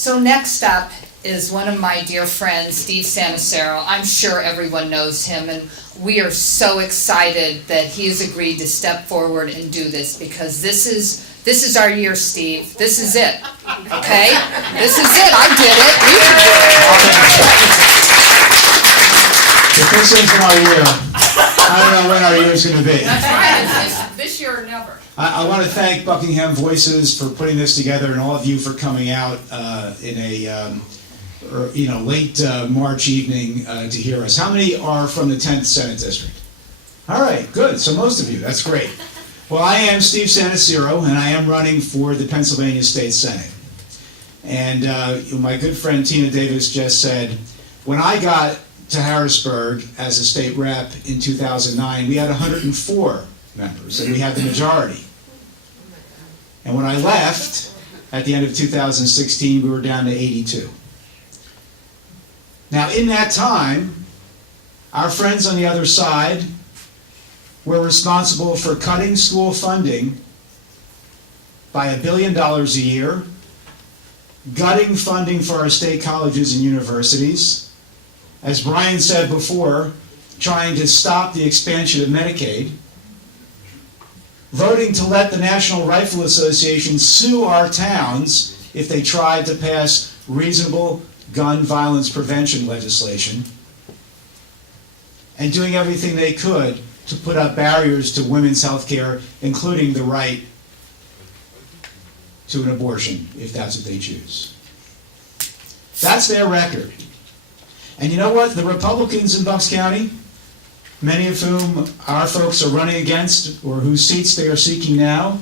So next up is one of my dear friends, Steve Santarseiro. I'm sure everyone knows him, and we are so excited that he has agreed to step forward and do this, because this is our year, Steve. This is it. Okay? This is it. I did it. We can do it. If this isn't our year, I don't know when our year's going to be. That's right. It's this year or never. I want to thank Buckingham Voices for putting this together, and all of you for coming out in a late March evening to hear us. How many are from the 10th Senate District? All right, good. So most of you. That's great. Well, I am Steve Santarseiro, and I am running for the Pennsylvania State Senate. And my good friend Tina Davis just said, when I got to Harrisburg as a state rep in 2009, we had 104 members, and we had the majority. And when I left at the end of 2016, we were down to 82. Now, in that time, our friends on the other side were responsible for cutting school funding by $1 billion a year, gutting funding for our state colleges and universities, as Brian said before, trying to stop the expansion of Medicaid, voting to let the National Rifle Association sue our towns if they tried to pass reasonable gun violence prevention legislation, and doing everything they could to put up barriers to women's health care, including the right to an abortion, if that's what they choose. That's their record. And you know what? The Republicans in Bucks County, many of whom our folks are running against, or whose seats they are seeking now,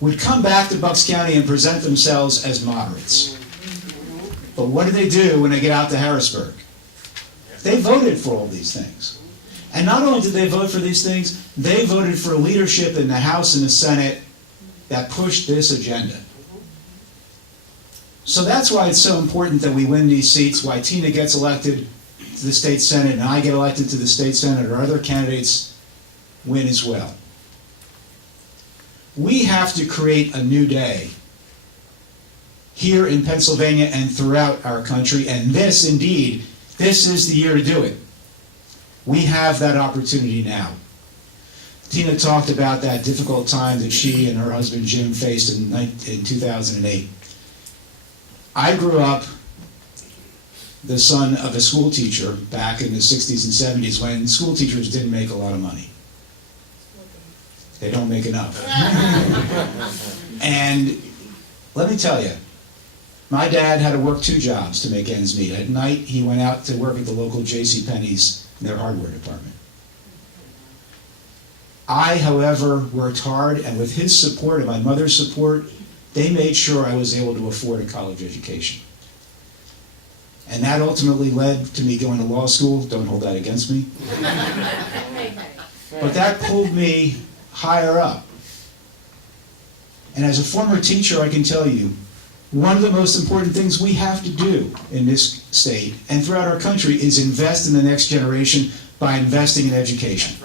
would come back to Bucks County and present themselves as moderates. But what do when they get out to Harrisburg? They voted for all these things. And not only did they vote for these things, they voted for leadership in the House and the Senate that pushed this agenda. So that's why it's so important that we win these seats, why Tina gets elected to the state Senate and I get elected to the state Senate, or other candidates win as well. We have to create a new day here in Pennsylvania and throughout our country, and this is the year to do it. We have that opportunity now. Tina talked about that difficult time that she and her husband Jim faced in 2008. I grew up the son of a school teacher back in the 60s and 70s when school teachers didn't make a lot of money. They don't make enough. And let me tell you, my dad had to work 2 jobs to make ends meet. At night, he went out to work at the local JCPenney's in their hardware department. I, however, worked hard, and with his support and my mother's support, they made sure I was able to afford a college education. And that ultimately led to me going to law school. Don't hold that against me. But that pulled me higher up. And as a former teacher, I can tell you, one of the most important things we have to do in this state and throughout our country is invest in the next generation by investing in education.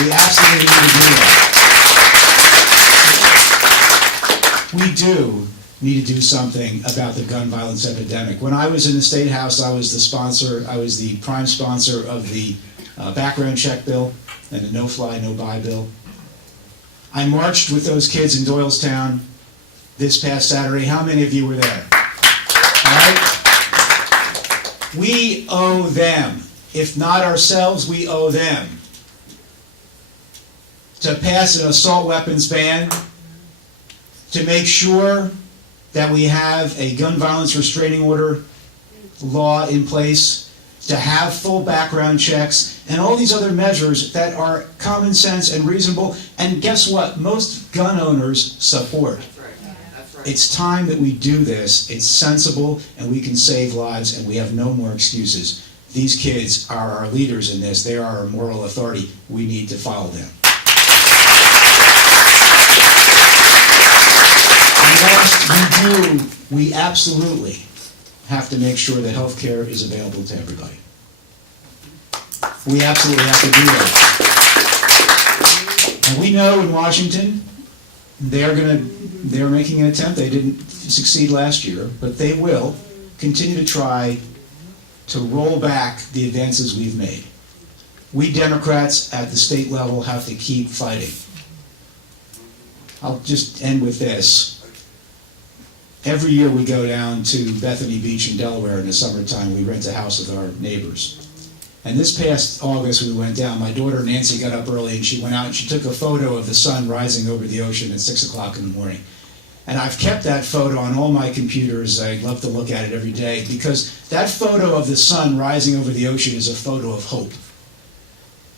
We absolutely need to do that. We do need to do something about the gun violence epidemic. When I was in the State House, I was the prime sponsor of the background check bill and the no-fly, no-buy bill. I marched with those kids in Doylestown this past Saturday. How many of you were there? All right? We owe them. If not ourselves, we owe them to pass an assault weapons ban, to make sure that we have a gun violence restraining order law in place, to have full background checks, and all these other measures that are common sense and reasonable, and guess what? Most gun owners support. It's time that we do this. It's sensible, and we can save lives, and we have no more excuses. These kids are our leaders in this. They are our moral authority. We need to follow them. And last, we absolutely have to make sure that health care is available to everybody. We absolutely have to do that. And we know in Washington they're making an attempt. They didn't succeed last year, but they will continue to try to roll back the advances we've made. We Democrats at the state level have to keep fighting. I'll just end with this. Every year we go down to Bethany Beach in Delaware in the summertime. We rent a house with our neighbors. And this past August we went down. My daughter Nancy got up early and she went out and she took a photo of the sun rising over the ocean at 6 o'clock in the morning. And I've kept that photo on all my computers. I love to look at it every day because that photo of the sun rising over the ocean is a photo of hope,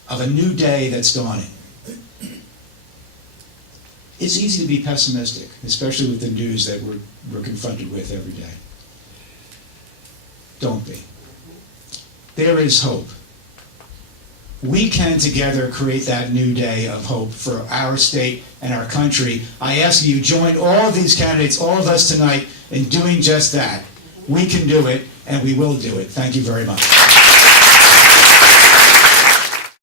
of a new day that's dawning. It's easy to be pessimistic, especially with the news that we're confronted with every day. Don't be. There is hope. We can together create that new day of hope for our state and our country. I ask you, join all of these candidates, all of us tonight, in doing just that. We can do it, and we will do it. Thank you very much.